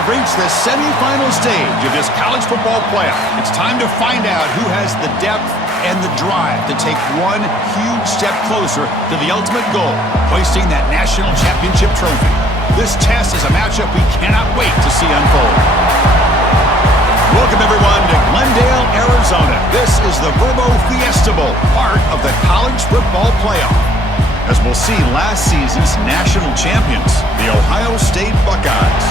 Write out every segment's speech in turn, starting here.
have reached the semifinal stage of this college football playoff. It's time to find out who has the depth and the drive to take one huge step closer to the ultimate goal, hoisting that national championship trophy. This test is a matchup we cannot wait to see unfold. Welcome, everyone, to Glendale, Arizona. This is the Fiesta Bowl, part of the college football playoff. As we'll see, last season's national champions, the Ohio State Buckeyes,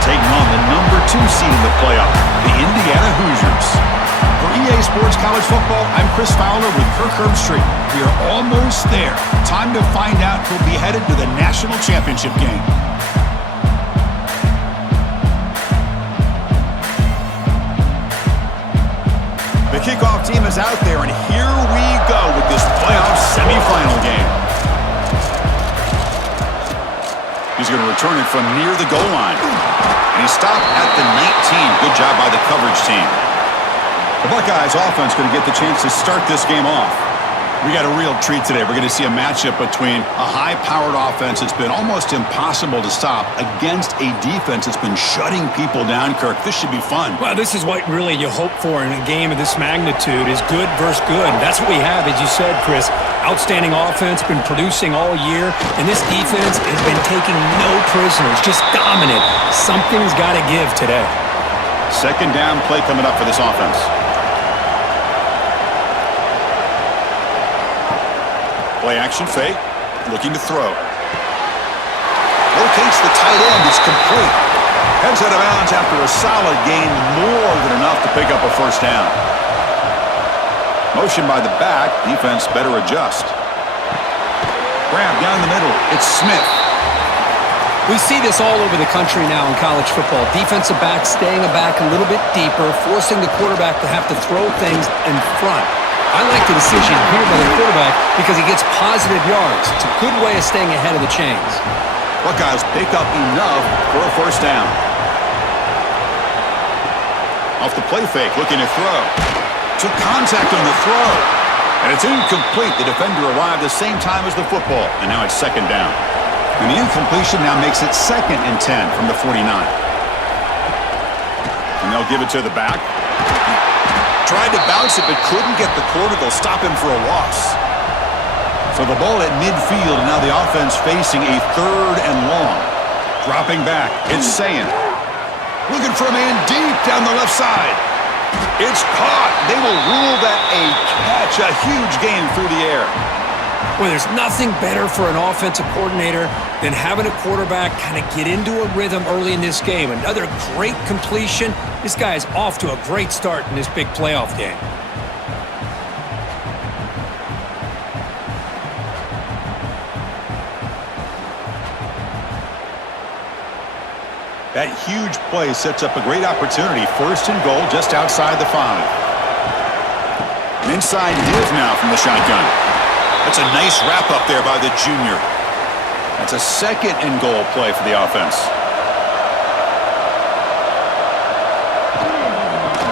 taking on the #2 seed in the playoff, the Indiana Hoosiers. For EA Sports College Football, I'm Chris Fowler with Kirk Herbstreit. We are almost there. Time to find out who'll be headed to the national championship game. The kickoff team is out there, and here we go with this playoff semifinal game. He's going to return it from near the goal line. And he stopped at the 19. Good job by the coverage team. The Buckeyes offense going to get the chance to start this game off. We got a real treat today. We're going to see a matchup between a high-powered offense that's been almost impossible to stop against a defense that's been shutting people down, Kirk. This should be fun. Well, this is what really you hope for in a game of this magnitude is good versus good. That's what we have, as you said, Chris. Outstanding offense, been producing all year, and this defense has been taking no prisoners, just dominant. Something's got to give today. Second down play coming up for this offense. Play action fake, looking to throw. Locates the tight end, it's complete. Heads out of bounds after a solid gain, more than enough to pick up a first down. Motion by the back, defense better adjust. Grab down the middle, it's Smith. We see this all over the country now in college football. Defensive backs staying back a little bit deeper, forcing the quarterback to have to throw things in front. I like the decision here by the quarterback because he gets positive yards. It's a good way of staying ahead of the chains. Buckeyes pick up enough for a first down. Off the play fake, looking to throw. Took contact on the throw. And it's incomplete. The defender arrived the same time as the football. And now it's second down. And the incompletion now makes it 2nd and 10 from the 49. And they'll give it to the back. Tried to bounce it, but couldn't get the corner. They'll stop him for a loss. So the ball at midfield, and now the offense facing a 3rd and long. Dropping back, it's Sayin. Looking for a man deep down the left side. It's caught. They will rule that a catch, a huge game through the air. Well, there's nothing better for an offensive coordinator than having a quarterback kind of get into a rhythm early in this game. Another great completion. This guy is off to a great start in this big playoff game. That huge play sets up a great opportunity. 1st and goal just outside the 5. An inside give now from the shotgun. That's a nice wrap-up there by the junior. That's a 2nd and goal play for the offense.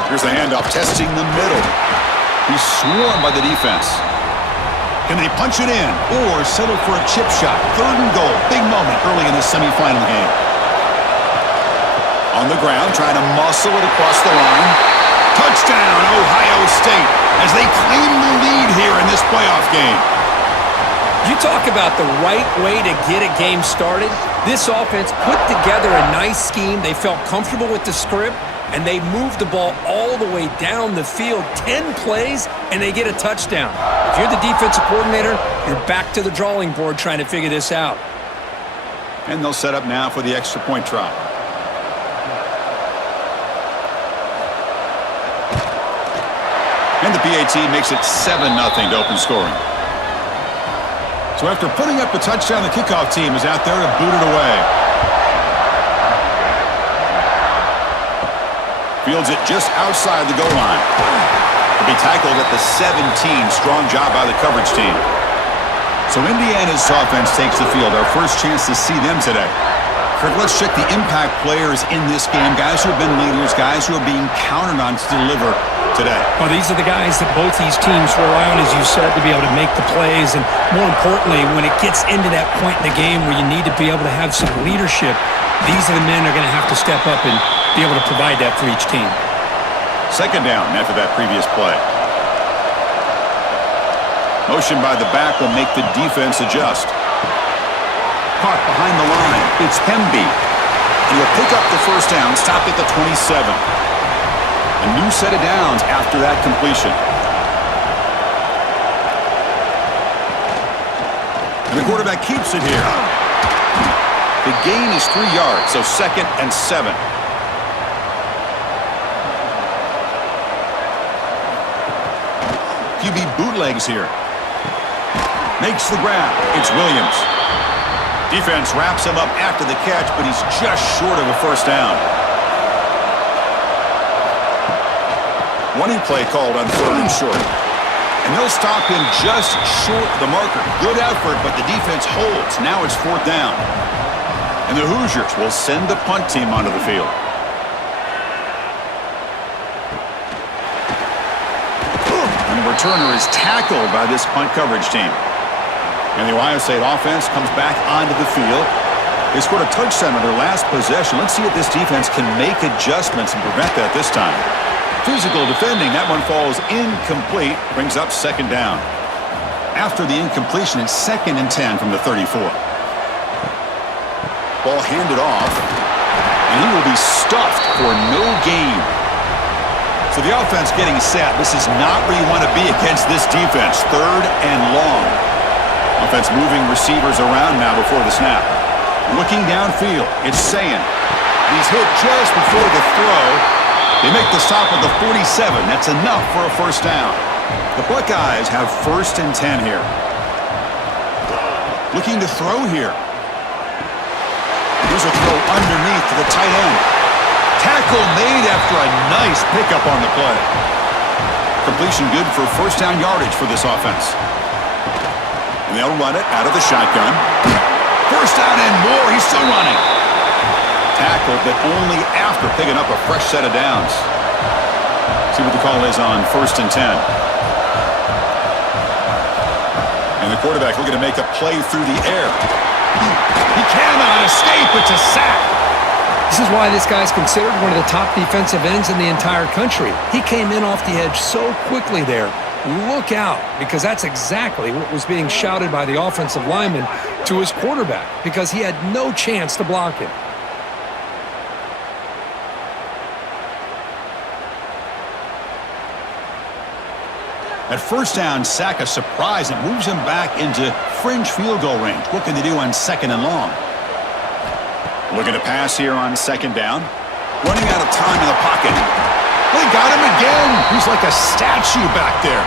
Here's the handoff, testing the middle. He's swarmed by the defense. Can they punch it in or settle for a chip shot? 3rd and goal, big moment early in this semifinal game. On the ground, trying to muscle it across the line. Touchdown, Ohio State, as they claim the lead here in this playoff game. You talk about the right way to get a game started. This offense put together a nice scheme. They felt comfortable with the script, and they moved the ball all the way down the field. 10 plays, and they get a touchdown. If you're the defensive coordinator, you're back to the drawing board trying to figure this out. And they'll set up now for the extra point try. And the PAT makes it 7-0 to open scoring. So after putting up a touchdown, the kickoff team is out there to boot it away. Fields it just outside the goal line. To be tackled at the 17. Strong job by the coverage team. So Indiana's offense takes the field. Our first chance to see them today. Kirk, let's check the impact players in this game. Guys who have been leaders, guys who are being counted on to deliver today? Well, these are the guys that both these teams rely on, as you said, to be able to make the plays. And more importantly, when it gets into that point in the game where you need to be able to have some leadership, these are the men that are going to have to step up and be able to provide that for each team. Second down after that previous play. Motion by the back will make the defense adjust. Caught behind the line. It's Hemby. And he'll pick up the first down, stop at the 27. A new set of downs after that completion. And the quarterback keeps it here. The gain is 3 yards, so 2nd and 7. QB bootlegs here. Makes the grab. It's Williams. Defense wraps him up after the catch, but he's just short of a first down. Running play called on 3rd and short. And they'll stop him just short of the marker. Good effort, but the defense holds. Now it's 4th down. And the Hoosiers will send the punt team onto the field. And the returner is tackled by this punt coverage team. And the Ohio State offense comes back onto the field. They scored a touchdown on their last possession. Let's see if this defense can make adjustments and prevent that this time. Physical defending. That one falls incomplete. Brings up 2nd down. After the incompletion, it's 2nd and 10 from the 34. Ball handed off. And he will be stuffed for no gain. So the offense getting set. This is not where you want to be against this defense. 3rd and long. Offense moving receivers around now before the snap. Looking downfield, it's Sayin. He's hit just before the throw. They make the stop at the 47. That's enough for a first down. The Buckeyes have 1st and 10 here. Looking to throw here. Here's a throw underneath to the tight end. Tackle made after a nice pickup on the play. Completion good for first down yardage for this offense. And they'll run it out of the shotgun. First down and more. He's still running. Tackled, but only after picking up a fresh set of downs. See what the call is on 1st and 10. And the quarterback looking to make a play through the air. He cannot escape. It's a sack. This is why this guy's considered one of the top defensive ends in the entire country. He came in off the edge so quickly there. Look out, because that's exactly what was being shouted by the offensive lineman to his quarterback, because he had no chance to block him. At first down, sack a surprise. It moves him back into fringe field goal range. What can they do on 2nd and long? Looking to pass here on 2nd down. Running out of time in the pocket. They got him again. He's like a statue back there.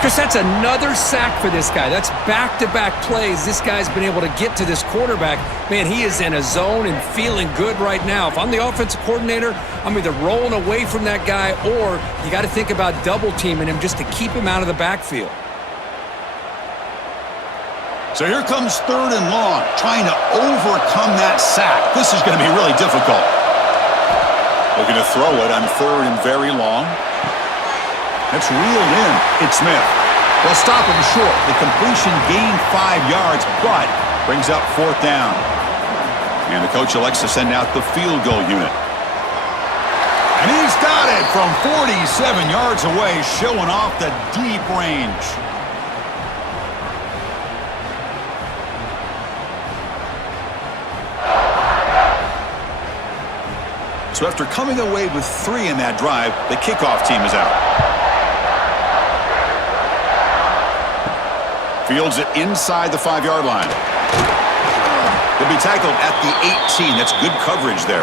Chris, that's another sack for this guy. That's back-to-back plays. This guy's been able to get to this quarterback. Man, he is in a zone and feeling good right now. If I'm the offensive coordinator, I'm either rolling away from that guy or you got to think about double-teaming him just to keep him out of the backfield. So here comes 3rd and long, trying to overcome that sack. This is going to be really difficult. Looking to throw it on 3rd and very long. That's reeled in. It's Smith. They'll stop him short. The completion gained 5 yards, but brings up 4th down. And the coach elects to send out the field goal unit. And he's got it from 47 yards away, showing off the deep range. So after coming away with 3 in that drive, the kickoff team is out. Fields it inside the 5-yard line. They'll be tackled at the 18. That's good coverage there.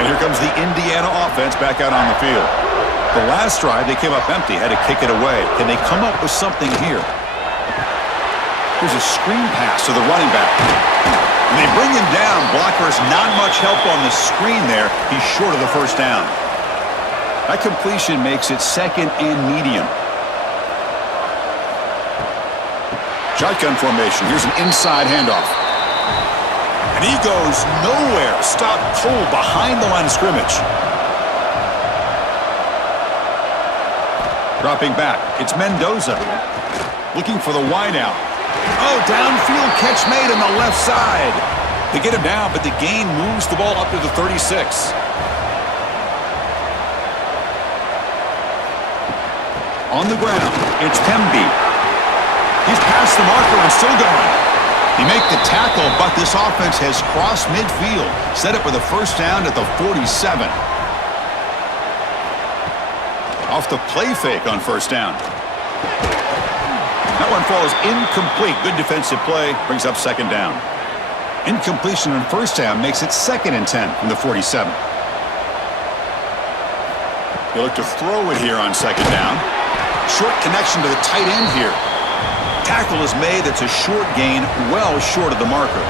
And here comes the Indiana offense back out on the field. The last drive, they came up empty, had to kick it away. Can they come up with something here? Here's a screen pass to the running back. And they bring him down. Blockers not much help on the screen there. He's short of the first down. That completion makes it 2nd and medium. Shotgun formation. Here's an inside handoff. And he goes nowhere. Stopped cold behind the line of scrimmage. Dropping back, it's Mendoza. Looking for the wideout. Oh, downfield catch made on the left side. They get him down, but the gain moves the ball up to the 36. On the ground, it's Pemby. He's past the marker and still going. He make the tackle, but this offense has crossed midfield. Set up with a first down at the 47. Off the play fake on first down. That one falls incomplete. Good defensive play. Brings up second down. Incompletion on first down makes it 2nd and 10 from the 47. They look to throw it here on second down. Short connection to the tight end here. Tackle is made. That's a short gain, well short of the marker.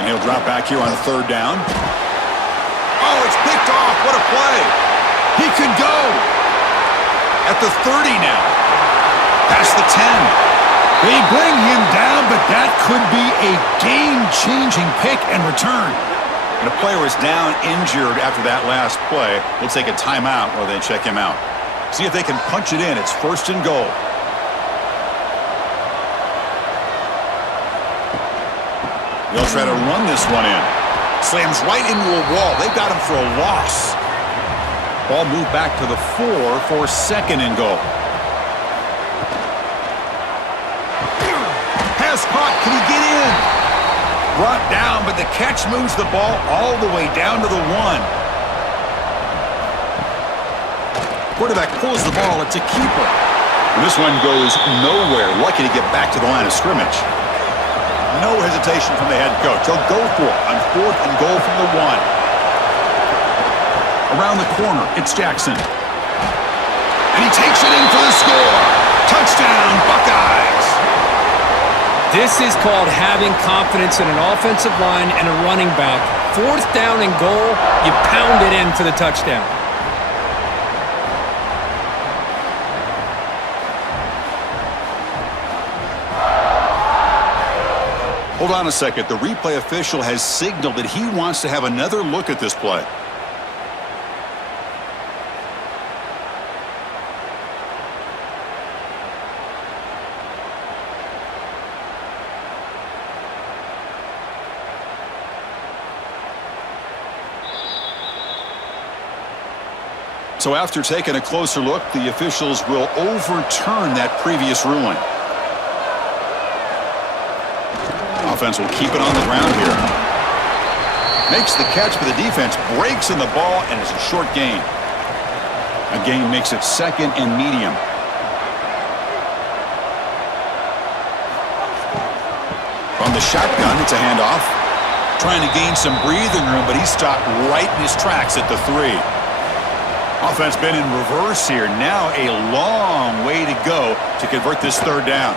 And he'll drop back here on third down. Oh, it's picked off. What a play. He could go. At the 30 now. Past the 10. They bring him down, but that could be a game-changing pick and return. And a player is down injured after that last play. We'll take a timeout while they check him out. See if they can punch it in. It's 1st and goal. They'll try to run this one in. Slams right into a wall. They've got him for a loss. Ball moved back to the 4 for 2nd and goal. Pass caught. Can he get in? Brought down, but the catch moves the ball all the way down to the 1. Quarterback pulls the ball. It's a keeper. And this one goes nowhere. Lucky to get back to the line of scrimmage. No hesitation from the head coach. He'll go for it on 4th and goal from the 1. Around the corner, it's Jackson. And he takes it in for the score. Touchdown, Buckeyes. This is called having confidence in an offensive line and a running back. 4th down and goal, you pound it in for the touchdown. Hold on a second. The replay official has signaled that he wants to have another look at this play. So after taking a closer look, the officials will overturn that previous ruling. Offense will keep it on the ground here. Makes the catch, but the defense breaks in the ball, and it's a short gain. A gain makes it 2nd and medium. From the shotgun, it's a handoff. Trying to gain some breathing room, but he stopped right in his tracks at the 3. Offense been in reverse here. Now a long way to go to convert this 3rd down.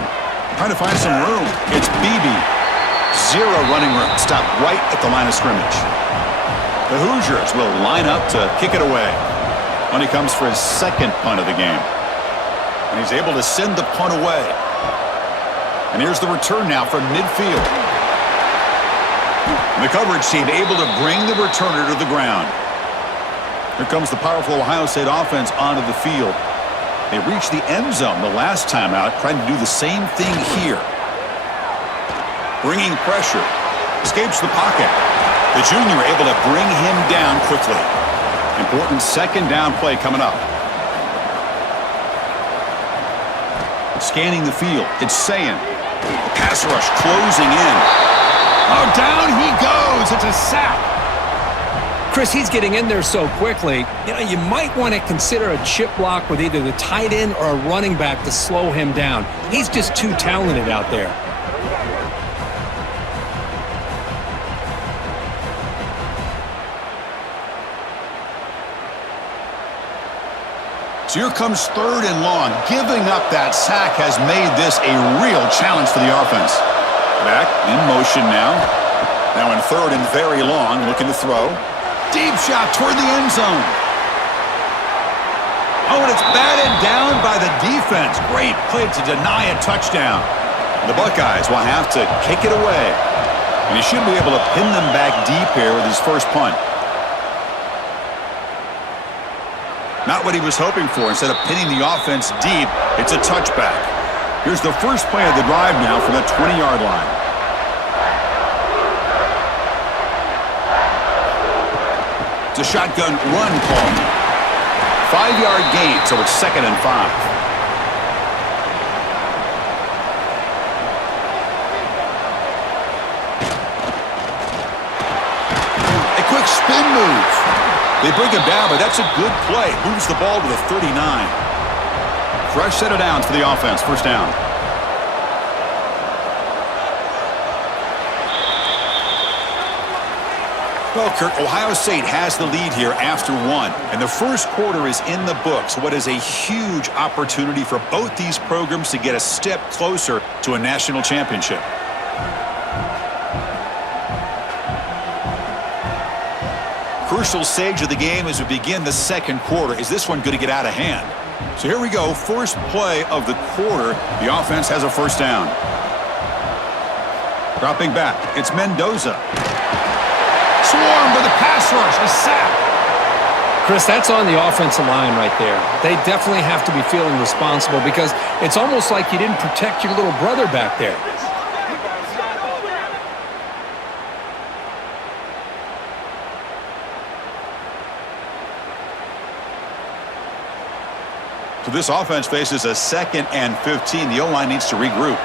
Trying to find some room. It's Beebe. 0 running room. Stopped right at the line of scrimmage. The Hoosiers will line up to kick it away. When he comes for his 2nd punt of the game. And he's able to send the punt away. And here's the return now from midfield. And the coverage team able to bring the returner to the ground. Here comes the powerful Ohio State offense onto the field. They reached the end zone the last time out, trying to do the same thing here. Bringing pressure. Escapes the pocket. The junior able to bring him down quickly. Important 2nd down play coming up. Scanning the field. It's Sayin. The pass rush closing in. Oh, down he goes. It's a sack. Chris, he's getting in there so quickly. You know, you might want to consider a chip block with either the tight end or a running back to slow him down. He's just too talented out there. So here comes 3rd and long. Giving up that sack has made this a real challenge for the offense. Back in motion now. Now in 3rd and very long, looking to throw. Deep shot toward the end zone. Oh, and it's batted down by the defense. Great play to deny a touchdown. The Buckeyes will have to kick it away. And he should be able to pin them back deep here with his first punt. Not what he was hoping for. Instead of pinning the offense deep, it's a touchback. Here's the first play of the drive now from the 20-yard line. It's a shotgun run call. 5-yard gain, so it's 2nd and 5. Spin move. They bring him down, but that's a good play. Moves the ball to the 39. Fresh set of downs for the offense. First down. Well, Kirk, Ohio State has the lead here after 1, and the first quarter is in the books. What is a huge opportunity for both these programs to get a step closer to a national championship. Crucial stage of the game as we begin the second quarter. Is this one going to get out of hand? So here we go. First play of the quarter. The offense has a first down. Dropping back. It's Mendoza. Swarmed by the pass rush. A sack. Chris, that's on the offensive line right there. They definitely have to be feeling responsible because it's almost like you didn't protect your little brother back there. So this offense faces a 2nd and 15. The O-line needs to regroup.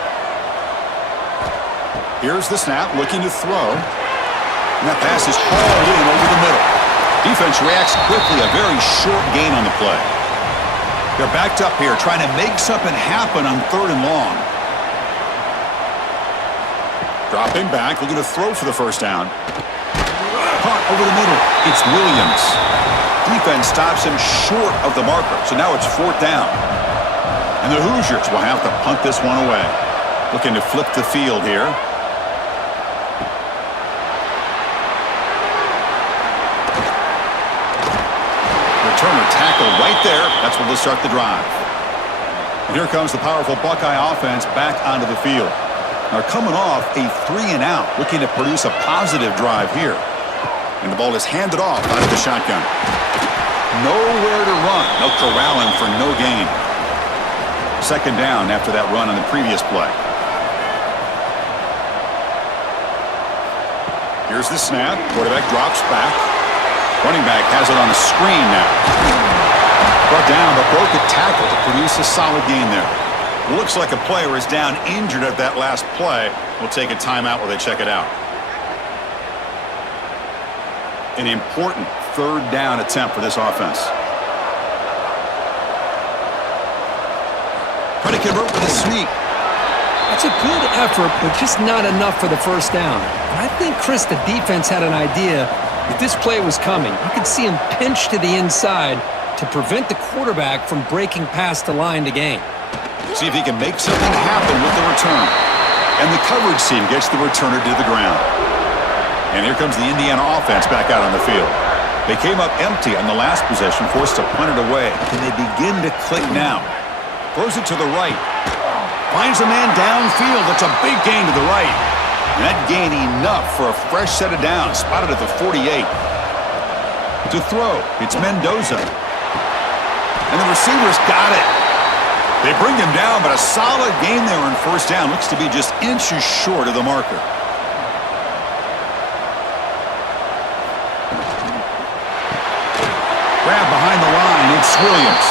Here's the snap, looking to throw. And that pass is hauled in over the middle. Defense reacts quickly, a very short gain on the play. They're backed up here, trying to make something happen on 3rd and long. Dropping back, looking to throw for the first down. Caught over the middle. It's Williams. Defense stops him short of the marker, so now it's 4th down. And the Hoosiers will have to punt this one away. Looking to flip the field here. Returner tackle right there. That's when they'll start the drive. And here comes the powerful Buckeye offense back onto the field. They're coming off a 3-and-out, looking to produce a positive drive here. And the ball is handed off out of the shotgun. Nowhere to run. No corralling for no gain. 2nd down after that run on the previous play. Here's the snap. Quarterback drops back. Running back has it on a screen now. Brought down, but broke a tackle to produce a solid gain there. Looks like a player is down injured at that last play. We'll take a timeout while they check it out. An important 3rd down attempt for this offense. Trying to convert with a sneak. That's a good effort, but just not enough for the first down. And I think, Chris, the defense had an idea that this play was coming. You could see him pinch to the inside to prevent the quarterback from breaking past the line to gain. See if he can make something happen with the return. And the coverage team gets the returner to the ground. And here comes the Indiana offense back out on the field. They came up empty on the last possession, forced to punt it away. Can they begin to click now? Throws it to the right. Finds a man downfield. That's a big gain to the right. And that gain enough for a fresh set of downs. Spotted at the 48. To throw, it's Mendoza. And the receivers got it. They bring him down, but a solid gain there on first down. Looks to be just inches short of the marker. Grab behind the line, it's Williams.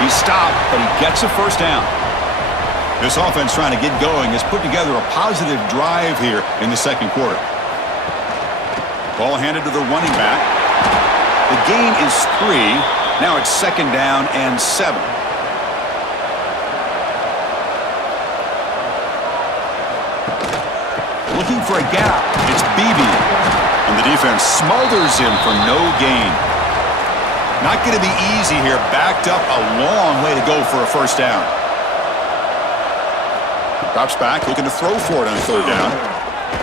He stopped, but he gets a first down. This offense trying to get going has put together a positive drive here in the second quarter. Ball handed to the running back. The gain is 3. Now it's 2nd down and 7. Looking for a gap. It's Beebe. And the defense smothers him for no gain. Not going to be easy here. Backed up a long way to go for a first down. Drops back, looking to throw for it on 3rd down.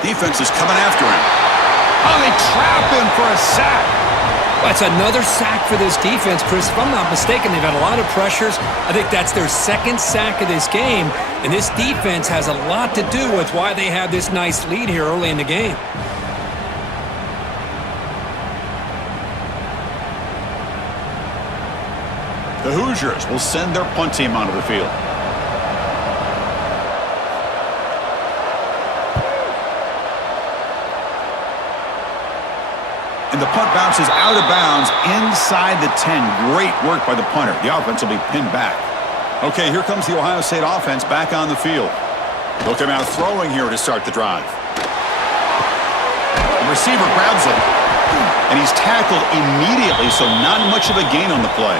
Defense is coming after him. Oh, they trap him for a sack. That's another sack for this defense, Chris. If I'm not mistaken, they've had a lot of pressures. I think that's their 2nd sack of this game. And this defense has a lot to do with why they have this nice lead here early in the game. The Hoosiers will send their punt team onto the field. And the punt bounces out of bounds inside the 10. Great work by the punter. The offense will be pinned back. Okay, here comes the Ohio State offense back on the field. They'll come out throwing here to start the drive. The receiver grabs him, and he's tackled immediately, so not much of a gain on the play.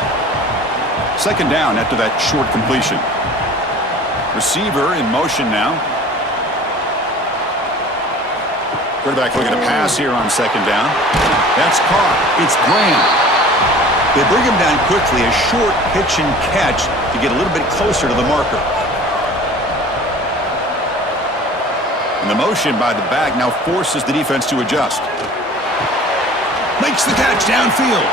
Second down after that short completion. Receiver in motion now. Quarterback looking to pass here on second down. That's caught. It's Graham. They bring him down quickly, a short pitch and catch to get a little bit closer to the marker. And the motion by the back now forces the defense to adjust. Makes the catch downfield.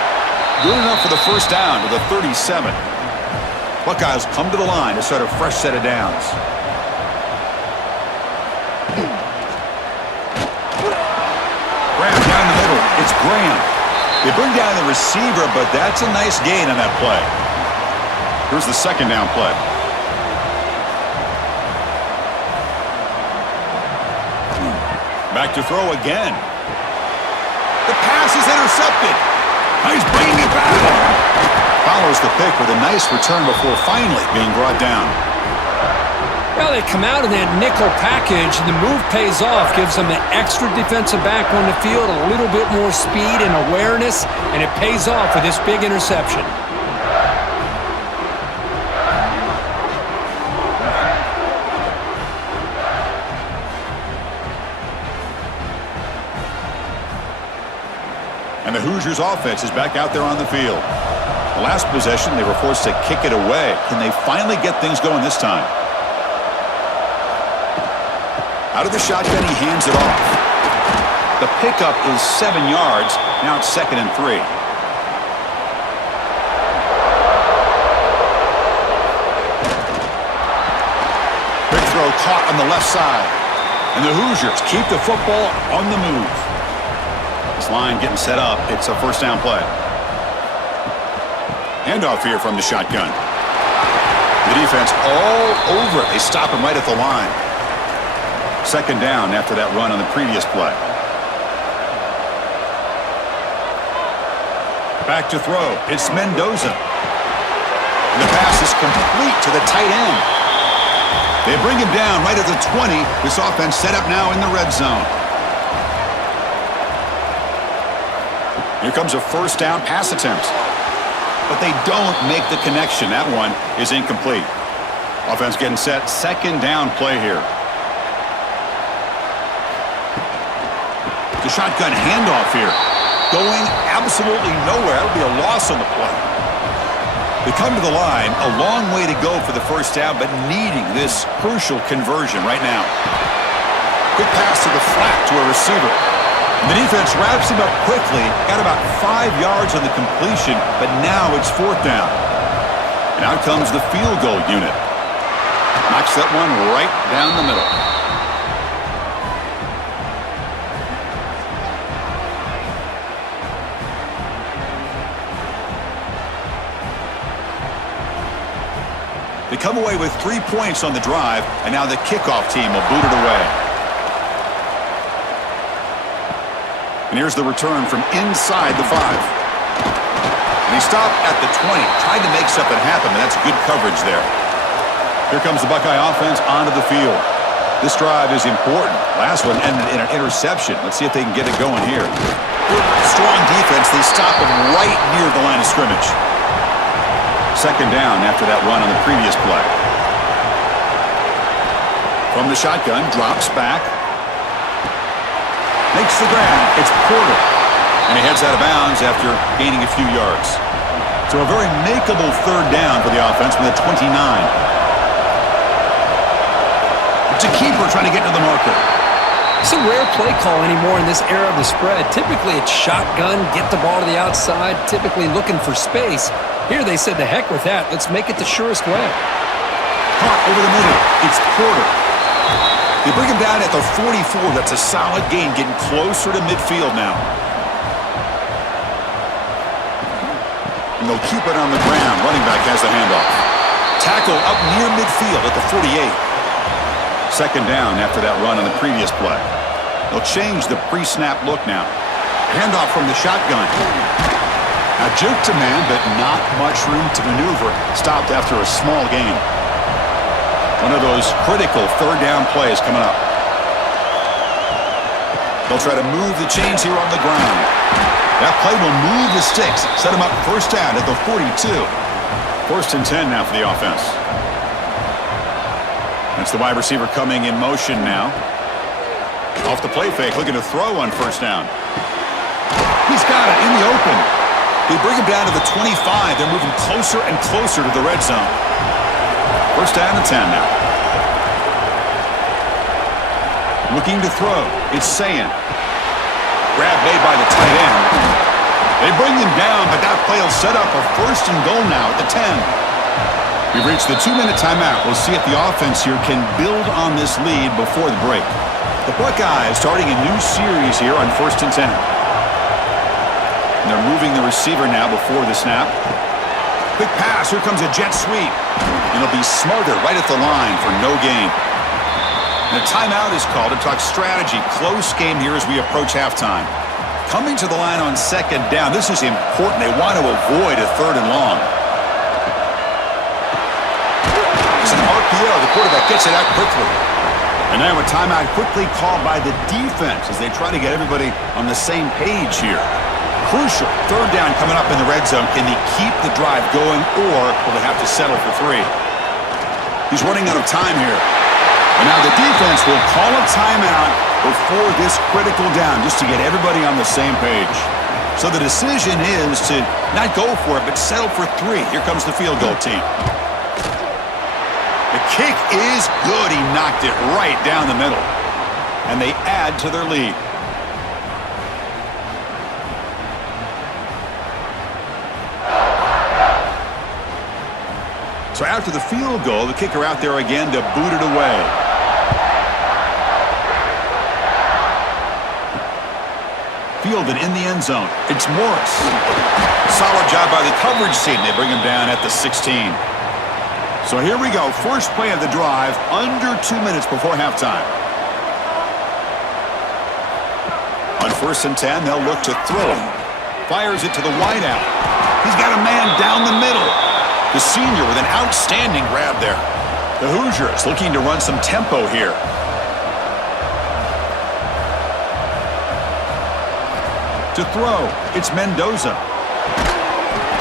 Good enough for the first down to the 37. Buckeyes come to the line to start a fresh set of downs. Graham down the middle. It's Graham. They bring down the receiver, but that's a nice gain on that play. Here's the second down play. Back to throw again. The pass is intercepted. He's bringing it back. Follows the pick with a nice return before finally being brought down. Well, they come out in that nickel package, and the move pays off, gives them an extra defensive back on the field, a little bit more speed and awareness, and it pays off with this big interception. And the Hoosiers offense is back out there on the field. The last possession, they were forced to kick it away. Can they finally get things going this time? Out of the shotgun, he hands it off. The pickup is 7 yards. Now it's 2nd and 3. Big throw caught on the left side. And the Hoosiers keep the football on the move. This line getting set up. It's a first down play. Handoff here from the shotgun. The defense all over it. They stop him right at the line. Second down after that run on the previous play. Back to throw. It's Mendoza. And the pass is complete to the tight end. They bring him down right at the 20. This offense set up now in the red zone. Here comes a first down pass attempt. But they don't make the connection. That one is incomplete. Offense getting set. Second down play here. The shotgun handoff here. Going absolutely nowhere. That'll be a loss on the play. They come to the line. A long way to go for the first down, but needing this crucial conversion right now. Quick pass to the flat to a receiver. And the defense wraps him up quickly. Got about 5 yards on the completion, but now it's fourth down. And out comes the field goal unit. Knocks that one right down the middle. They come away with 3 points on the drive, and now the kickoff team will boot it away. And here's the return from inside the 5. And he stopped at the 20, tried to make something happen, but that's good coverage there. Here comes the Buckeye offense onto the field. This drive is important. Last one ended in an interception. Let's see if they can get it going here. Strong defense. They stop him right near the line of scrimmage. Second down after that run on the previous play. From the shotgun, drops back. Makes the grab. It's Porter. And he heads out of bounds after gaining a few yards. So a very makeable third down for the offense with a 29. It's a keeper trying to get to the marker. It's a rare play call anymore in this era of the spread. Typically it's shotgun, get the ball to the outside, typically looking for space. Here they said, the heck with that. Let's make it the surest way. Caught over the middle. It's Porter. They bring him down at the 44. That's a solid gain, getting closer to midfield now. And they'll keep it on the ground. Running back has the handoff. Tackle up near midfield at the 48. Second down after that run on the previous play. They'll change the pre-snap look now. Handoff from the shotgun. Now juke to man, but not much room to maneuver. Stopped after a small gain. One of those critical third down plays coming up. They'll try to move the chains here on the ground. That play will move the sticks. Set them up first down at the 42. First and 10 now for the offense. That's the wide receiver coming in motion now. Off the play fake, looking to throw on first down. He's got it in the open. They bring him down to the 25. They're moving closer and closer to the red zone. First down and 10 now. Looking to throw. It's Sayin. Grab made by the tight end. They bring him down, but that play will set up a first and goal now at the 10. We've reached the 2-minute timeout. We'll see if the offense here can build on this lead before the break. The Buckeyes starting a new series here on first and 10. And they're moving the receiver now before the snap. Quick pass. Here comes a jet sweep. And it'll be smothered right at the line for no gain. And a timeout is called to talk strategy. Close game here as we approach halftime. Coming to the line on second down. This is important. They want to avoid a third and long. It's an RPO. The quarterback gets it out quickly. And now a timeout quickly called by the defense as they try to get everybody on the same page here. Crucial. Third down coming up in the red zone. Can they keep the drive going, or will they have to settle for 3? He's running out of time here. And now the defense will call a timeout before this critical down just to get everybody on the same page. So the decision is to not go for it, but settle for 3. Here comes the field goal team. The kick is good. He knocked it right down the middle. And they add to their lead. So after the field goal, the kicker out there again to boot it away. Fielded in the end zone. It's Morris. Solid job by the coverage team. They bring him down at the 16. So here we go. First play of the drive, under 2 minutes before halftime. On first and 10, they'll look to throw. Fires it to the wideout. He's got a man down the middle. The senior with an outstanding grab there. The Hoosiers looking to run some tempo here. To throw, it's Mendoza.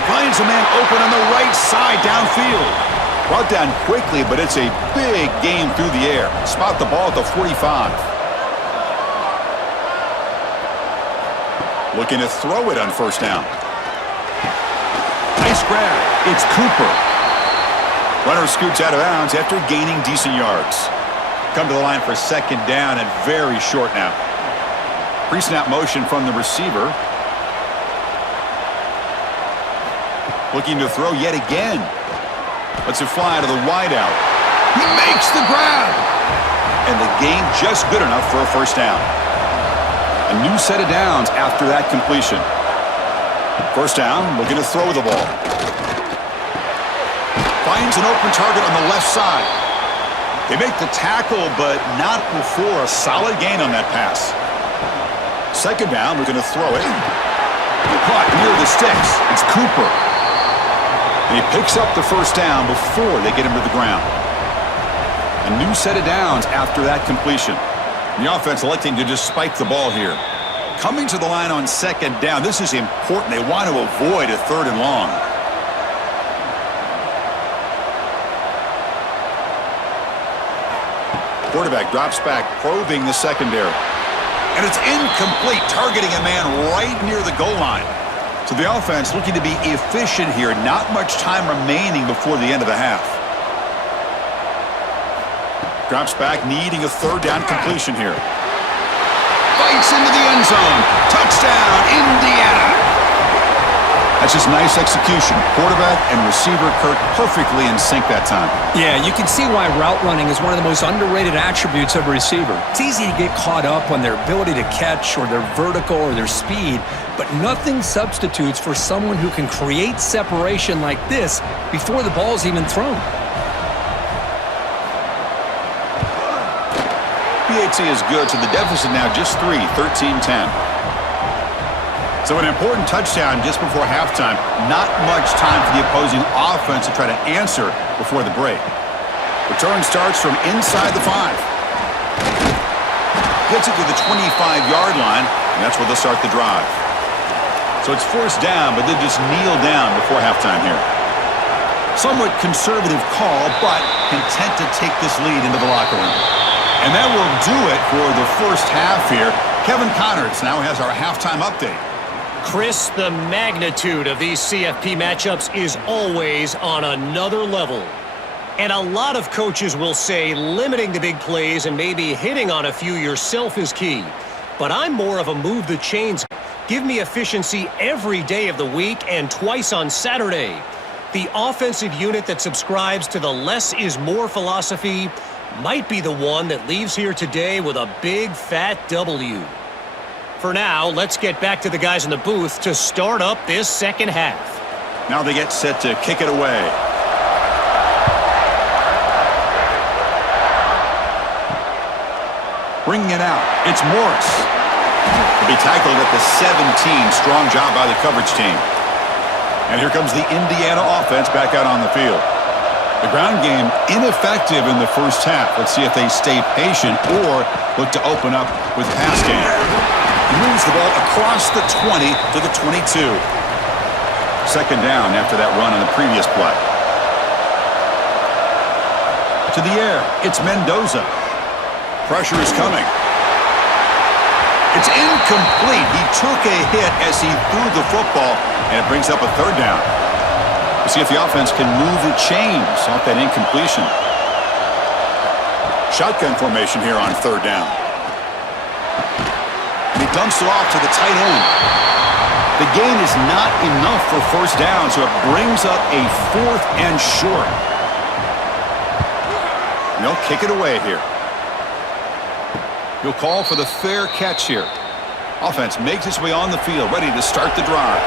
Finds a man open on the right side downfield. Brought down quickly, but it's a big game through the air. Spot the ball at the 45. Looking to throw it on first down. Nice grab. It's Cooper. Runner scoots out of bounds after gaining decent yards. Come to the line for second down and very short now. Pre-snap motion from the receiver. Looking to throw yet again. Lets it fly to the wideout. He makes the grab. And the gain just good enough for a first down. A new set of downs after that completion. First down, looking to throw the ball. Finds an open target on the left side. They make the tackle, but not before a solid gain on that pass. Second down, looking to throw it. Caught near the sticks. It's Cooper. And he picks up the first down before they get him to the ground. A new set of downs after that completion. The offense electing to just spike the ball here. Coming to the line on second down. This is important. They want to avoid a third and long. Quarterback drops back, probing the secondary. And it's incomplete, targeting a man right near the goal line. So the offense looking to be efficient here. Not much time remaining before the end of the half. Drops back, needing a third down completion here. Fights into the end zone. Touchdown, Indiana. A That's just nice execution. Quarterback and receiver Kirk perfectly in sync that time. Yeah, you can see why route running is one of the most underrated attributes of a receiver. It's easy to get caught up on their ability to catch or their vertical or their speed, but nothing substitutes for someone who can create separation like this before the ball's even thrown. PAT is good, so the deficit now just 3, 13-10. So an important touchdown just before halftime. Not much time for the opposing offense to try to answer before the break. Return starts from inside the 5. Gets it to the 25-yard line, and that's where they'll start the drive. So it's first down, but they just kneel down before halftime here. Somewhat conservative call, but content to take this lead into the locker room. And that will do it for the first half here. Kevin Connerts now has our halftime update. Chris, the magnitude of these CFP matchups is always on another level. And a lot of coaches will say limiting the big plays and maybe hitting on a few yourself is key. But I'm more of a move the chains. Give me efficiency every day of the week and twice on Saturday. The offensive unit that subscribes to the less is more philosophy might be the one that leaves here today with a big fat W. For now, let's get back to the guys in the booth to start up this second half. Now they get set to kick it away. Bringing it out, it's Morris. He'll be tackled at the 17. Strong job by the coverage team. And here comes the Indiana offense back out on the field. The ground game ineffective in the first half. Let's see if they stay patient or look to open up with pass game. He moves the ball across the 20 to the 22. Second down after that run on the previous play. To the air, it's Mendoza. Pressure is coming. It's incomplete. He took a hit as he threw the football, and it brings up a third down. We'll see if the offense can move the chains off that incompletion. Shotgun formation here on third down. And he dumps it off to the tight end. The gain is not enough for first down, so it brings up a 4th and short. And they'll kick it away here. He'll call for the fair catch here. Offense makes its way on the field, ready to start the drive.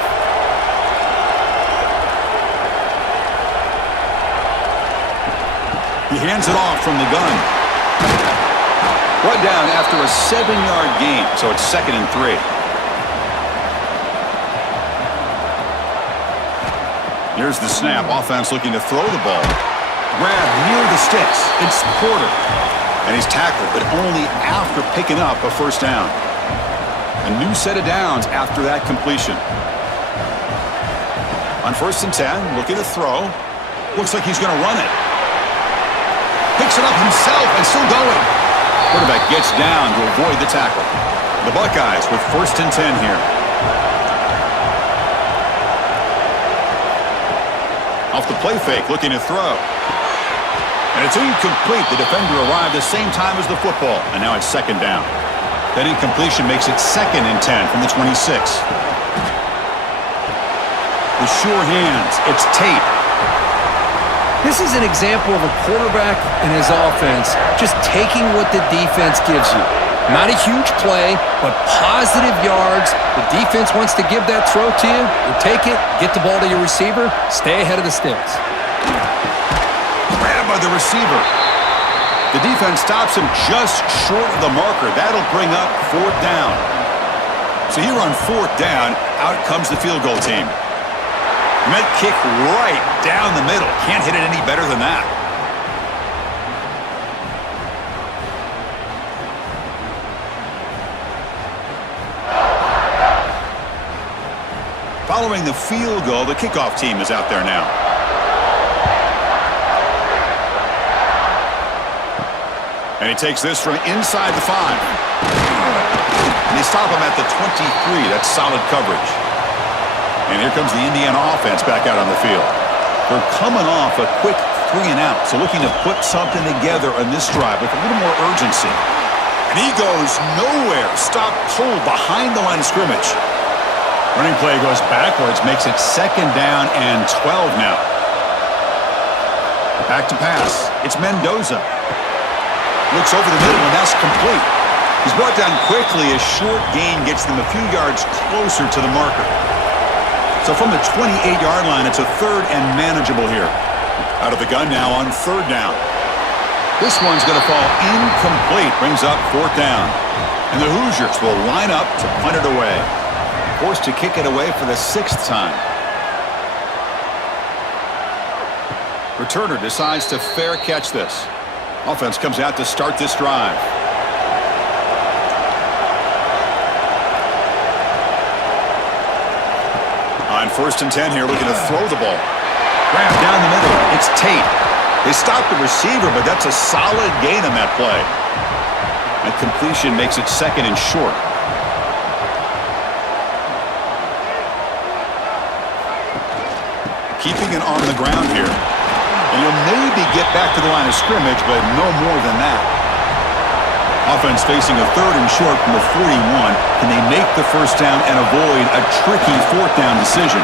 He hands it off from the gun. Brought down after a 7-yard gain, so it's 2nd and 3. Here's the snap. Offense looking to throw the ball. Grab near the sticks. It's Porter. And he's tackled, but only after picking up a first down. A new set of downs after that completion. On 1st and 10, looking to throw. Looks like he's going to run it. Picks it up himself and still going. Quarterback gets down to avoid the tackle. The Buckeyes with 1st and 10 here. Off the play fake, looking to throw. And it's incomplete. The defender arrived the same time as the football, and now it's 2nd down. That incompletion makes it 2nd and 10 from the 26. With sure hands, it's Tate. This is an example of a quarterback and his offense just taking what the defense gives you. Not a huge play, but positive yards. The defense wants to give that throw to you. You take it, get the ball to your receiver, stay ahead of the sticks. Grabbed by the receiver. The defense stops him just short of the marker. That'll bring up 4th down. So here on 4th down, out comes the field goal team. Met kick right down the middle. Can't hit it any better than that. Following the field goal, the kickoff team is out there now. And he takes this from inside the 5. And they stop him at the 23. That's solid coverage. And here comes the Indiana offense back out on the field. They're coming off a quick 3 and out, so looking to put something together on this drive with a little more urgency. And he goes nowhere. Stopped cold behind the line of scrimmage. Running play goes backwards, makes it 2nd down and 12 now. Back to pass. It's Mendoza. Looks over the middle, and that's complete. He's brought down quickly. A short gain gets them a few yards closer to the marker. So from the 28-yard line, it's a 3rd and manageable here. Out of the gun now on 3rd down. This one's going to fall incomplete. Brings up 4th down. And the Hoosiers will line up to punt it away. Forced to kick it away for the 6th time. Returner decides to fair catch this. Offense comes out to start this drive. On 1st and 10 here, looking to throw the ball. Grab down the middle. It's Tate. They stop the receiver, but that's a solid gain on that play. And completion makes it 2nd and short. Keeping it on the ground here. And you'll maybe get back to the line of scrimmage, but no more than that. Offense facing a 3rd and short from the 41. Can they make the 1st down and avoid a tricky 4th down decision?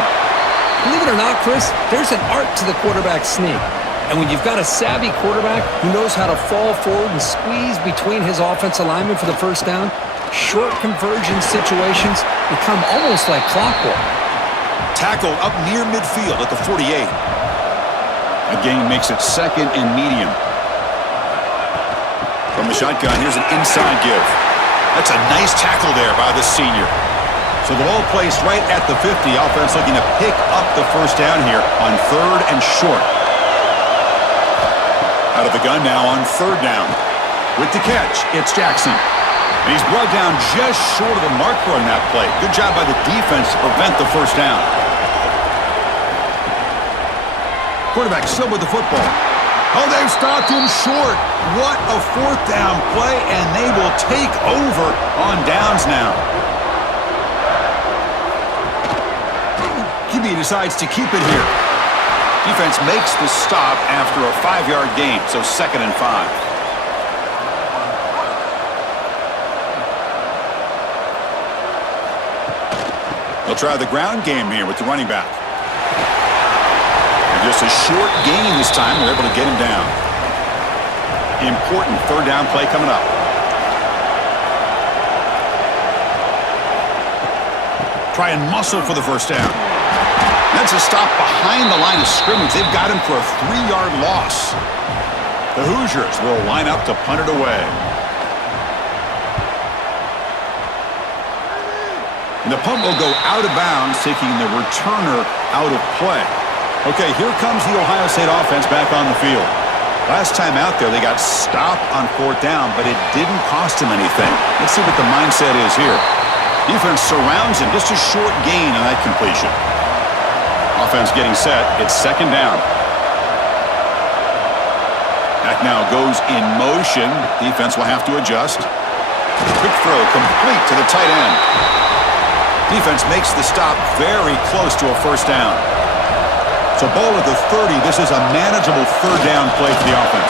Believe it or not, Chris, there's an art to the quarterback sneak. And when you've got a savvy quarterback who knows how to fall forward and squeeze between his offensive linemen for the 1st down, short conversion situations become almost like clockwork. Tackle up near midfield at the 48. A gain makes it 2nd and medium. From the shotgun, here's an inside give. That's a nice tackle there by the senior. So the ball placed right at the 50. Offense looking to pick up the 1st down here on 3rd and short. Out of the gun now on 3rd down. With the catch, it's Jackson. And he's brought down just short of the marker on that play. Good job by the defense to prevent the 1st down. Quarterback still with the football. Oh, they've stopped him short. What a 4th down play, and they will take over on downs now. QB decides to keep it here. Defense makes the stop after a 5-yard gain, so 2nd and 5. They'll try the ground game here with the running back. And just a short gain this time. They're able to get him down. Important 3rd down play coming up. Try and muscle for the 1st down. That's a stop behind the line of scrimmage. They've got him for a 3-yard loss. The Hoosiers will line up to punt it away. And the punt will go out of bounds, taking the returner out of play. Okay, here comes the Ohio State offense back on the field. Last time out there, they got stopped on 4th down, but it didn't cost them anything. Let's see what the mindset is here. Defense surrounds him. Just a short gain on that completion. Offense getting set. It's 2nd down. Back now goes in motion. Defense will have to adjust. Quick throw complete to the tight end. Defense makes the stop very close to a 1st down. So ball at the 30. This is a manageable 3rd down play for the offense.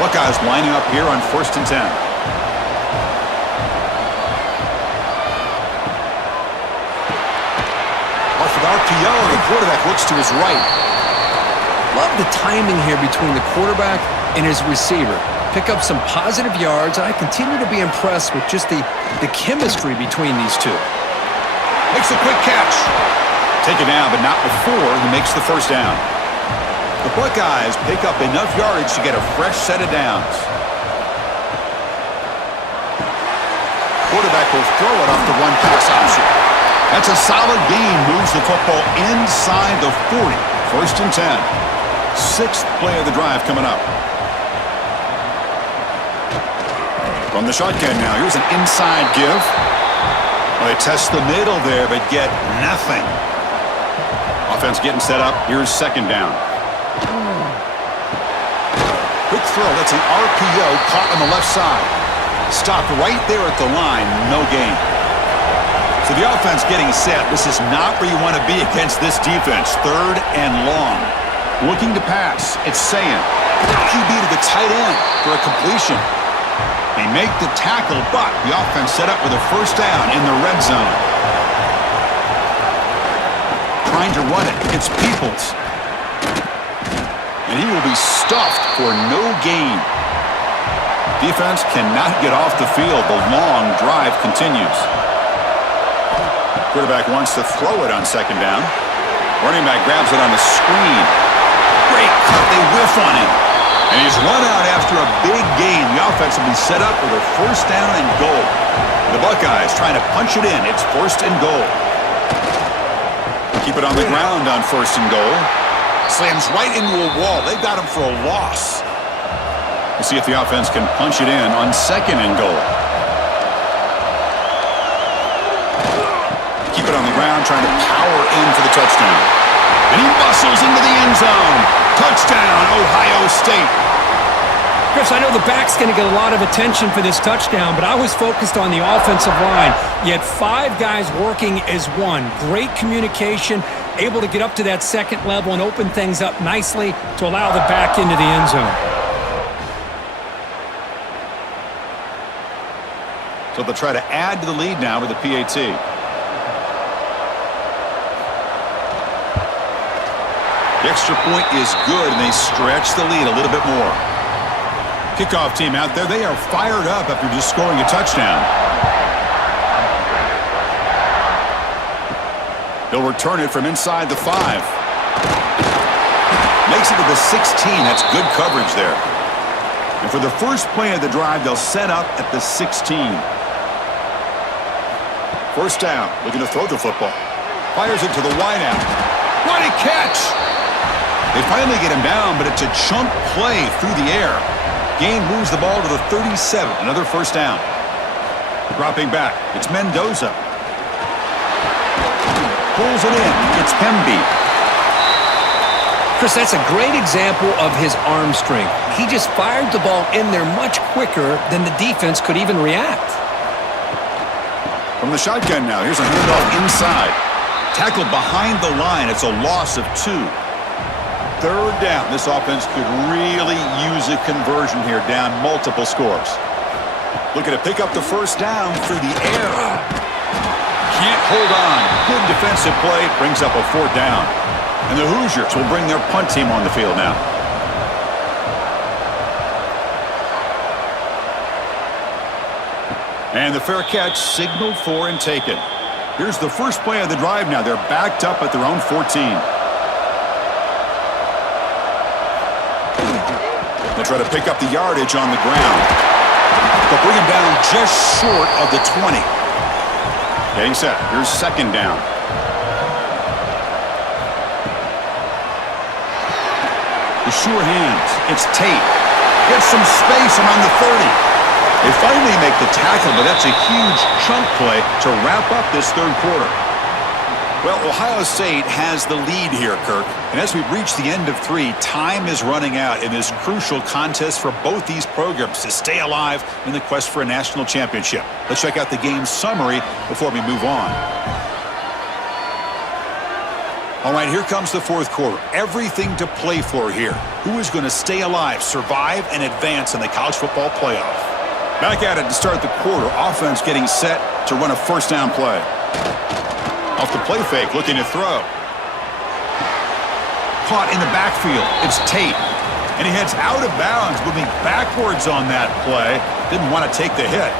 Buckeyes lining up here on 1st and 10. Off with RPO, the quarterback looks to his right. Love the timing here between the quarterback and his receiver. Pick up some positive yards, and I continue to be impressed with just the chemistry between these two. Makes a quick catch. Taken down, but not before he makes the 1st down. The Buckeyes pick up enough yardage to get a fresh set of downs. Quarterback will throw it off the one pass option. That's a solid gain. Moves the football inside the 40. 1st and 10. 6th play of the drive coming up. From the shotgun now. Here's an inside give. Well, they test the middle there, but get nothing. Offense getting set up. Here's 2nd down. Quick throw. That's an RPO caught on the left side. Stopped right there at the line. No gain. So the offense getting set. This is not where you want to be against this defense. 3rd and long. Looking to pass. It's Sayan. QB to the tight end for a completion. They make the tackle, but the offense set up with a first down in the red zone. Trying to run it. It's Peoples. And he will be stuffed for no gain. Defense cannot get off the field. The long drive continues. Quarterback wants to throw it on second down. Running back grabs it on the screen. Great cut. They whiff on him. And he's run out after a big gain. The offense will be set up with a first down and goal. The Buckeyes trying to punch it in. It's first and goal. Keep it on the ground on first and goal. Slams right into a wall. They've got him for a loss. We'll see if the offense can punch it in on second and goal. Keep it on the ground, trying to power in for the touchdown. And he bustles into the end zone. Touchdown, Ohio State. Chris, I know the back's going to get a lot of attention for this touchdown, but I was focused on the offensive line. You had 5 guys working as one. Great communication, able to get up to that second level and open things up nicely to allow the back into the end zone. So they'll try to add to the lead now with the PAT. The extra point is good, and they stretch the lead a little bit more. Kickoff team out there, they are fired up after just scoring a touchdown. They'll return it from inside the 5. Makes it to the 16. That's good coverage there. And for the first play of the drive, they'll set up at the 16. First down, looking to throw the football. Fires it to the wideout. What a catch! They finally get him down, but it's a chunk play through the air. Gain moves the ball to the 37. Another first down. Dropping back. It's Mendoza. Pulls it in. It's Hemby. Chris, that's a great example of his arm strength. He just fired the ball in there much quicker than the defense could even react. From the shotgun now. Here's a handoff inside. Tackled behind the line. It's a loss of 2. Third down. This offense could really use a conversion here, down multiple scores. Looking to pick up the first down through the air. Can't hold on. Good defensive play. Brings up a 4th down. And the Hoosiers will bring their punt team on the field now. And the fair catch signaled for and taken. Here's the first play of the drive now. They're backed up at their own 14. They'll try to pick up the yardage on the ground. They'll bring him down just short of the 20. Getting set. Here's second down. The sure hands. It's Tate. Gets some space around the 30. They finally make the tackle, but that's a huge chunk play to wrap up this third quarter. Well, Ohio State has the lead here, Kirk. And as we reach the end of 3, time is running out in this crucial contest for both these programs to stay alive in the quest for a national championship. Let's check out the game summary before we move on. All right, here comes the fourth quarter. Everything to play for here. Who is going to stay alive, survive, and advance in the college football playoff? Back at it to start the quarter. Offense getting set to run a first down play. Off the play fake, looking to throw. Caught in the backfield. It's Tate. And he heads out of bounds, moving backwards on that play. Didn't want to take the hit.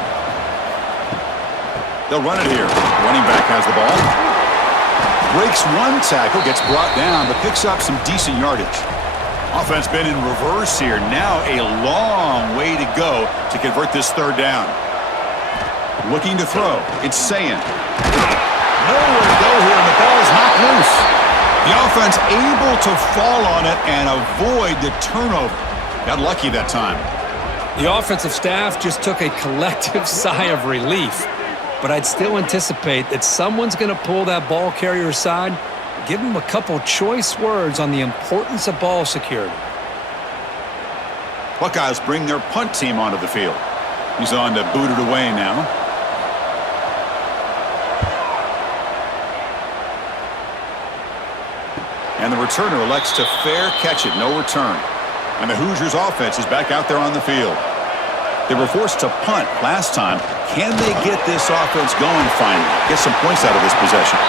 They'll run it here. Running back has the ball. Breaks one tackle, gets brought down, but picks up some decent yardage. Offense been in reverse here. Now a long way to go to convert this third down. Looking to throw. It's Sayin. Nowhere to go here, and the ball is knocked loose. The offense able to fall on it and avoid the turnover. Got lucky that time. The offensive staff just took a collective sigh of relief. But I'd still anticipate that someone's going to pull that ball carrier aside, give him a couple choice words on the importance of ball security. Buckeyes bring their punt team onto the field. He's on to boot it away now. And the returner elects to fair catch it. No return. And the Hoosiers offense is back out there on the field. They were forced to punt last time. Can they get this offense going finally? Get some points out of this possession.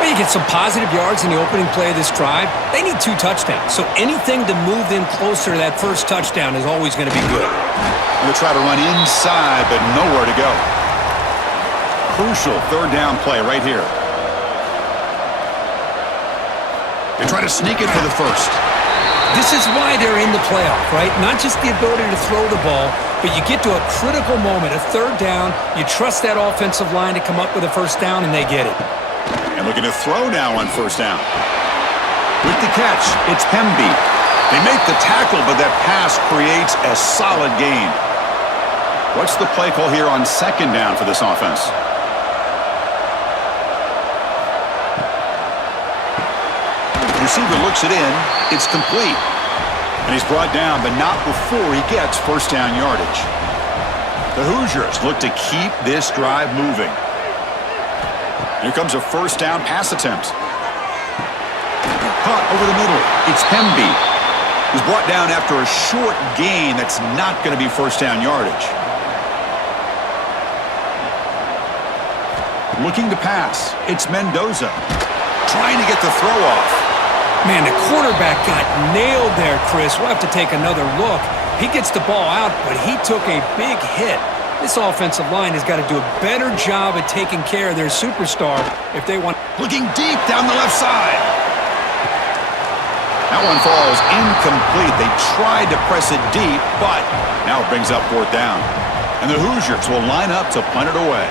Well, you get some positive yards in the opening play of this drive. They need 2 touchdowns, so anything to move them closer to that first touchdown is always going to be good. Going to try to run inside, but nowhere to go. Crucial third down play right here. They try to sneak it for the first. This is why they're in the playoff, right? Not just the ability to throw the ball, but you get to a critical moment, a third down, you trust that offensive line to come up with a first down, and they get it. And looking to throw now on first down. With the catch, it's Hemby. They make the tackle, but that pass creates a solid gain. What's the play call here on second down for this offense? Receiver looks it in. It's complete. And he's brought down, but not before he gets first down yardage. The Hoosiers look to keep this drive moving. Here comes a first down pass attempt. Caught over the middle. It's Hemby. He's brought down after a short gain that's not going to be first down yardage. Looking to pass. It's Mendoza. Trying to get the throw off. Man, the quarterback got nailed there, Chris. We'll have to take another look. He gets the ball out, but he took a big hit. This offensive line has got to do a better job at taking care of their superstar if they want. Looking deep down the left side. That one falls incomplete. They tried to press it deep, but now it brings up fourth down. And the Hoosiers will line up to punt it away.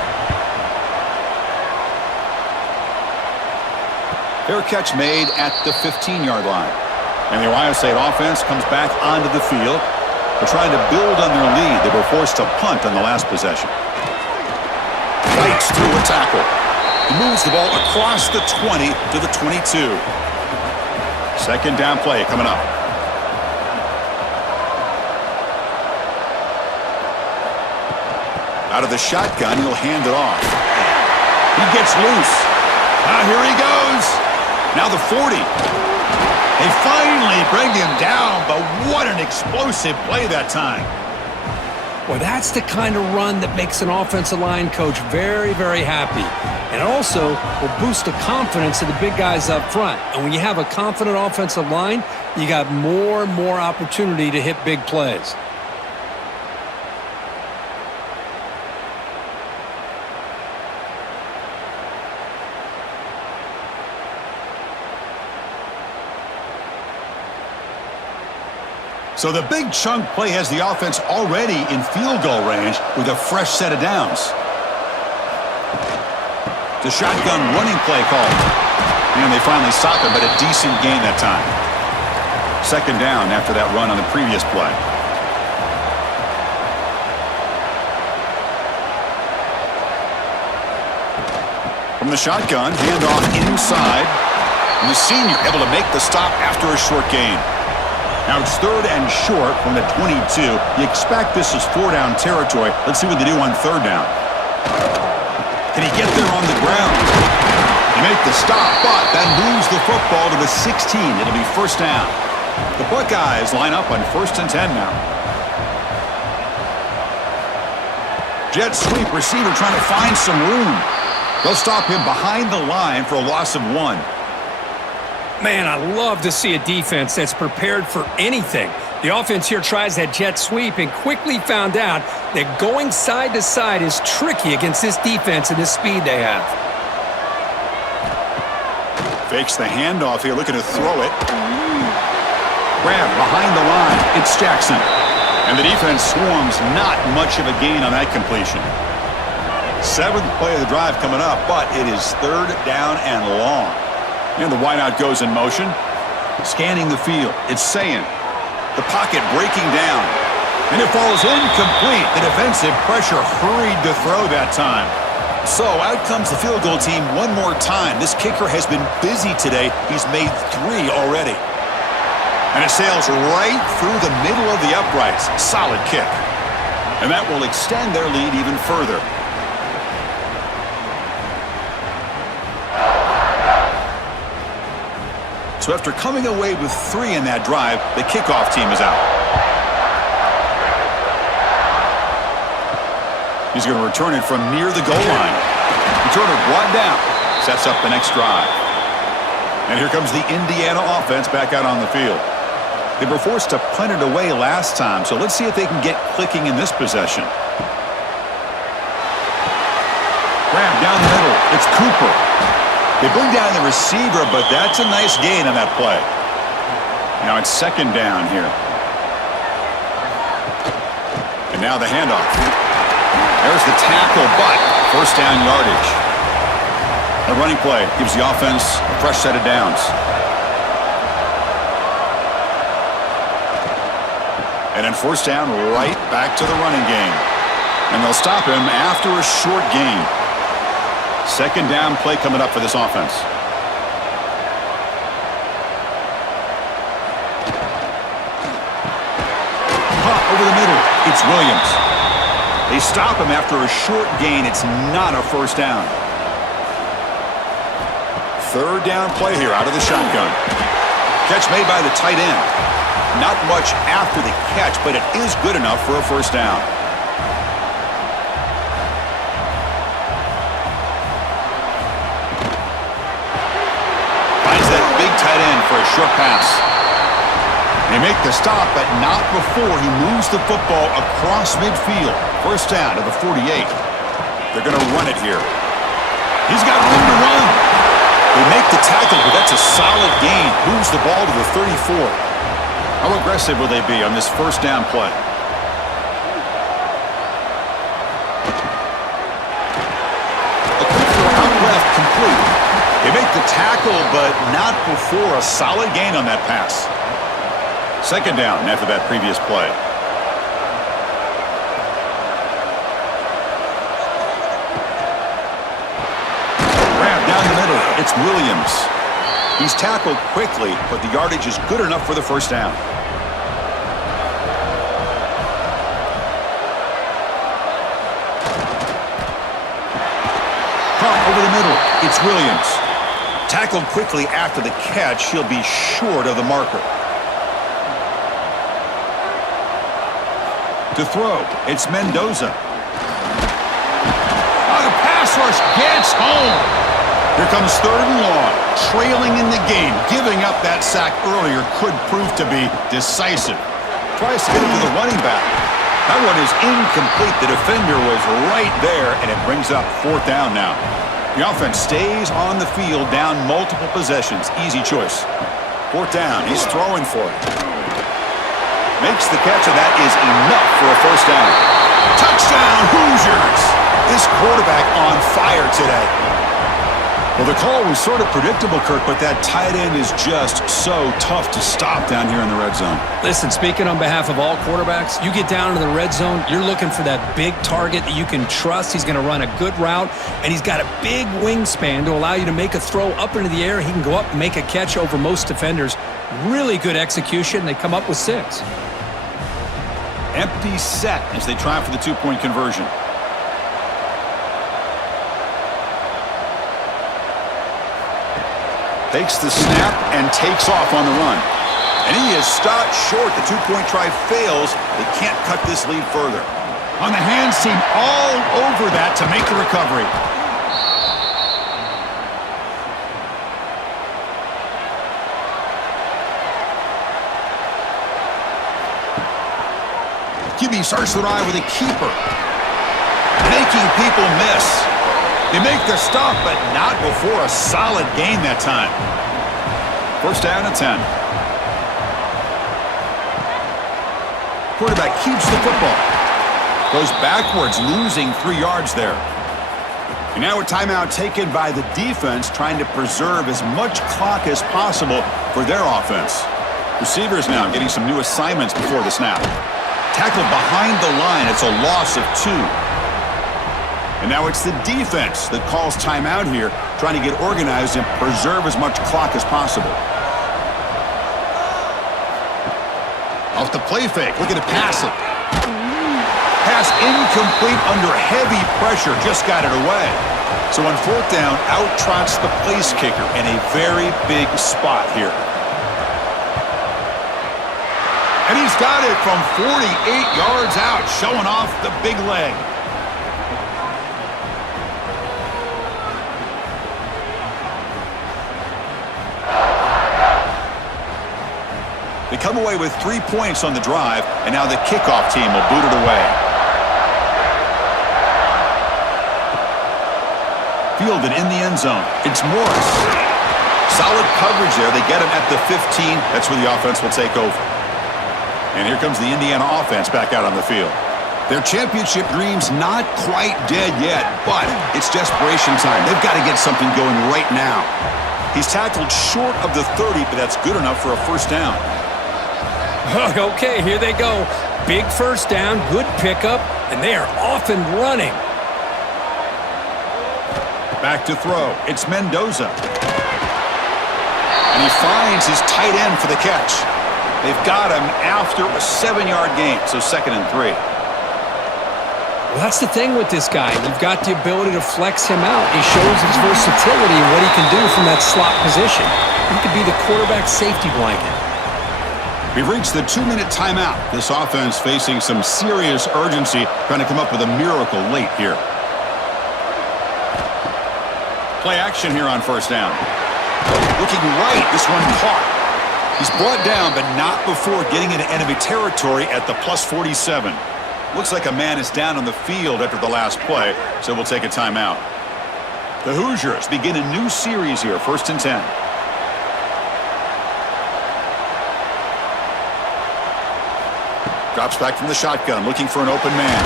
Fair catch made at the 15-yard line. And the Ohio State offense comes back onto the field. They're trying to build on their lead. They were forced to punt on the last possession. Fights through a tackle. He moves the ball across the 20 to the 22. Second down play coming up. Out of the shotgun, he'll hand it off. He gets loose. Here he goes. Now the 40. They finally bring him down, but what an explosive play that time. Well, that's the kind of run that makes an offensive line coach very, very happy. And also will boost the confidence of the big guys up front. And when you have a confident offensive line, you got more and more opportunity to hit big plays. So the big chunk play has the offense already in field goal range with a fresh set of downs. The shotgun running play called. And they finally stop it, but a decent gain that time. Second down after that run on the previous play. From the shotgun, handoff inside. And the senior able to make the stop after a short gain. Now it's third and short from the 22. You expect this is four-down territory. Let's see what they do on third down. Can he get there on the ground? He make the stop, but that moves the football to the 16. It'll be first down. The Buckeyes line up on 1st and 10 now. Jet sweep receiver trying to find some room. They'll stop him behind the line for a loss of 1. Man, I love to see a defense that's prepared for anything. The offense here tries that jet sweep and quickly found out that going side to side is tricky against this defense and this speed they have. Fakes the handoff here, looking to throw it. Grab behind the line. It's Jackson. And the defense swarms, not much of a gain on that completion. 7th play of the drive coming up, but it is third down and long. And the wideout goes in motion. Scanning the field. It's Sayin. The pocket breaking down. And it falls incomplete. The defensive pressure hurried to throw that time. So out comes the field goal team one more time. This kicker has been busy today. He's made 3 already. And it sails right through the middle of the uprights. Solid kick. And that will extend their lead even further. So after coming away with 3 in that drive, the kickoff team is out. He's going to return it from near the goal line. Returner brought down. Sets up the next drive. And here comes the Indiana offense back out on the field. They were forced to punt it away last time, so let's see if they can get clicking in this possession. Grab down the middle. It's Cooper. They bring down the receiver, but that's a nice gain on that play. Now it's second down here. And now the handoff. There's the tackle, but first down yardage. The running play gives the offense a fresh set of downs. And then first down, right back to the running game. And they'll stop him after a short gain. Second down play coming up for this offense. Caught over the middle. It's Williams. They stop him after a short gain. It's not a first down. Third down play here out of the shotgun. Catch made by the tight end. Not much after the catch, but it is good enough for a first down. Finds that big tight end for a short pass. They make the stop, but not before he moves the football across midfield. First down to the 48. They're going to run it here. He's got room to run. They make the tackle, but that's a solid gain. Moves the ball to the 34. How aggressive will they be on this first down play? A quick out left complete. They make the tackle, but not before a solid gain on that pass. Second down after that previous play. Grab down the middle. It's Williams. He's tackled quickly, but the yardage is good enough for the first down. Caught over the middle. It's Williams. Tackled quickly after the catch. He'll be short of the marker. To throw, it's Mendoza. The pass rush gets home. Here comes third and long, trailing in the game. Giving up that sack earlier could prove to be decisive. Tries to get it to the running back. That one is incomplete. The defender was right there, and it brings up fourth down now. The offense stays on the field, down multiple possessions. Easy choice. Fourth down, he's throwing for it. Makes the catch, and that is enough for a first down. Touchdown, Hoosiers! This quarterback on fire today. Well, the call was sort of predictable, Kirk, but that tight end is just so tough to stop down here in the red zone. Listen, speaking on behalf of all quarterbacks, you get down to the red zone, you're looking for that big target that you can trust. He's going to run a good route, and he's got a big wingspan to allow you to make a throw up into the air. He can go up and make a catch over most defenders. Really good execution. They come up with 6. Empty set as they try for the two-point conversion. Takes the snap and takes off on the run. And he is stopped short. The two-point try fails. They can't cut this lead further. On the hands team all over that to make the recovery. QB starts the ride with a keeper. Making people miss. They make the stop, but not before a solid gain that time. First down at 10. Quarterback keeps the football. Goes backwards, losing 3 yards there. And now a timeout taken by the defense, trying to preserve as much clock as possible for their offense. Receivers now getting some new assignments before the snap. Tackled behind the line. It's a loss of 2. And now it's the defense that calls timeout here, trying to get organized and preserve as much clock as possible. Off the play fake, looking to pass it. Pass incomplete under heavy pressure, just got it away. So on fourth down, out trots the place kicker in a very big spot here. And he's got it from 48 yards out, showing off the big leg. They come away with 3 points on the drive, and now the kickoff team will boot it away. Fielded in the end zone. It's Morris. Solid coverage there. They get him at the 15. That's where the offense will take over. And here comes the Indiana offense back out on the field. Their championship dreams not quite dead yet, but it's desperation time. They've got to get something going right now. He's tackled short of the 30, but that's good enough for a first down. Okay, here they go. Big first down, good pickup, and they are off and running. Back to throw. It's Mendoza. And he finds his tight end for the catch. They've got him after a 7-yard gain, so 2nd and 3. Well, that's the thing with this guy. You've got the ability to flex him out. He shows his versatility and what he can do from that slot position. He could be the quarterback safety blanket. We've reached the 2-minute timeout. This offense facing some serious urgency, trying to come up with a miracle late here. Play action here on first down. Looking right, this one caught. He's brought down, but not before getting into enemy territory at the +47. Looks like a man is down on the field after the last play, so we'll take a timeout. The Hoosiers begin a new series here, 1st and 10. Drops back from the shotgun, looking for an open man.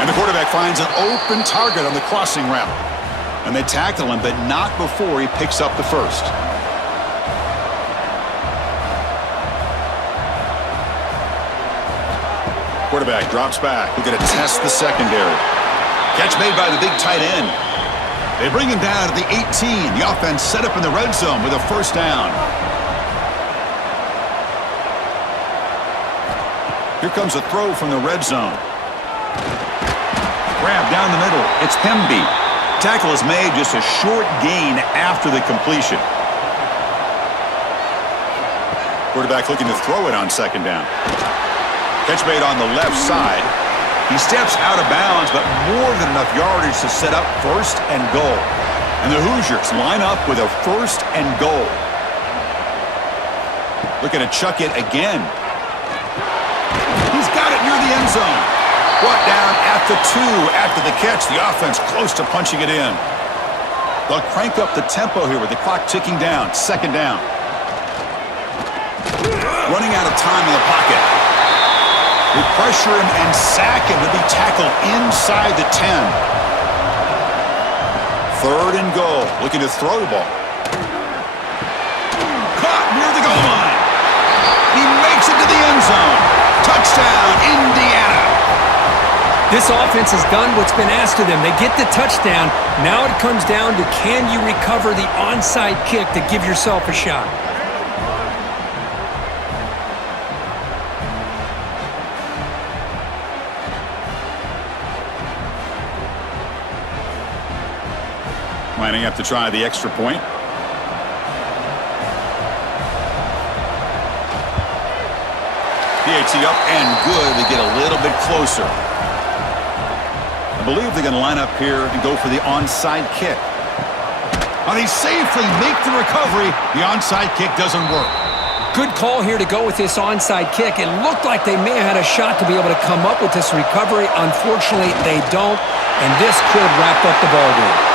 And the quarterback finds an open target on the crossing route. And they tackle him, but not before he picks up the first. Quarterback drops back. We're going to test the secondary. Catch made by the big tight end. They bring him down at the 18. The offense set up in the red zone with a first down. Here comes a throw from the red zone. Grab down the middle. It's Hemby. Tackle is made, just a short gain after the completion. Quarterback looking to throw it on 2nd down. Catch made on the left side. He steps out of bounds, but more than enough yardage to set up 1st and goal. And the Hoosiers line up with a 1st and goal. Looking to chuck it again. He's got it near the end zone. Brought down at the 2 after the catch. The offense close to punching it in. They'll crank up the tempo here with the clock ticking down. 2nd down. Running out of time in the pocket. We pressure him and sack him to be tackled inside the 10. 3rd and goal. Looking to throw the ball. Caught near the goal line. He makes it to the end zone. Touchdown, Indiana. This offense has done what's been asked of them. They get the touchdown. Now it comes down to, can you recover the onside kick to give yourself a shot? Lining up to try the extra point. PAT up and good to get a little bit closer. I believe they're going to line up here and go for the onside kick. Now they safely make the recovery. The onside kick doesn't work. Good call here to go with this onside kick. It looked like they may have had a shot to be able to come up with this recovery. Unfortunately, they don't, and this could wrap up the ballgame.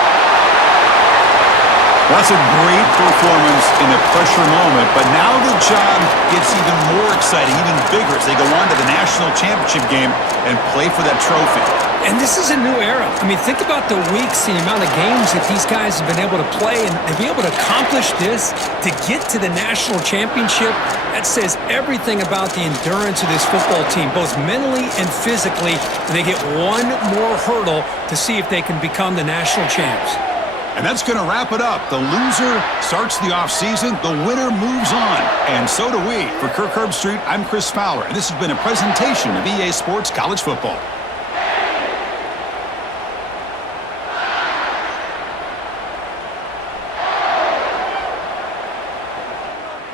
That's a great performance in a pressure moment, but now the job gets even more exciting, even bigger as they go on to the national championship game and play for that trophy. And this is a new era. I mean, think about the weeks, the amount of games that these guys have been able to play, and to be able to accomplish this, to get to the national championship, that says everything about the endurance of this football team, both mentally and physically. And they get one more hurdle to see if they can become the national champs. And that's going to wrap it up. The loser starts the offseason. The winner moves on. And so do we. For Kirk Herbstreit, I'm Chris Fowler, and this has been a presentation of EA Sports College Football.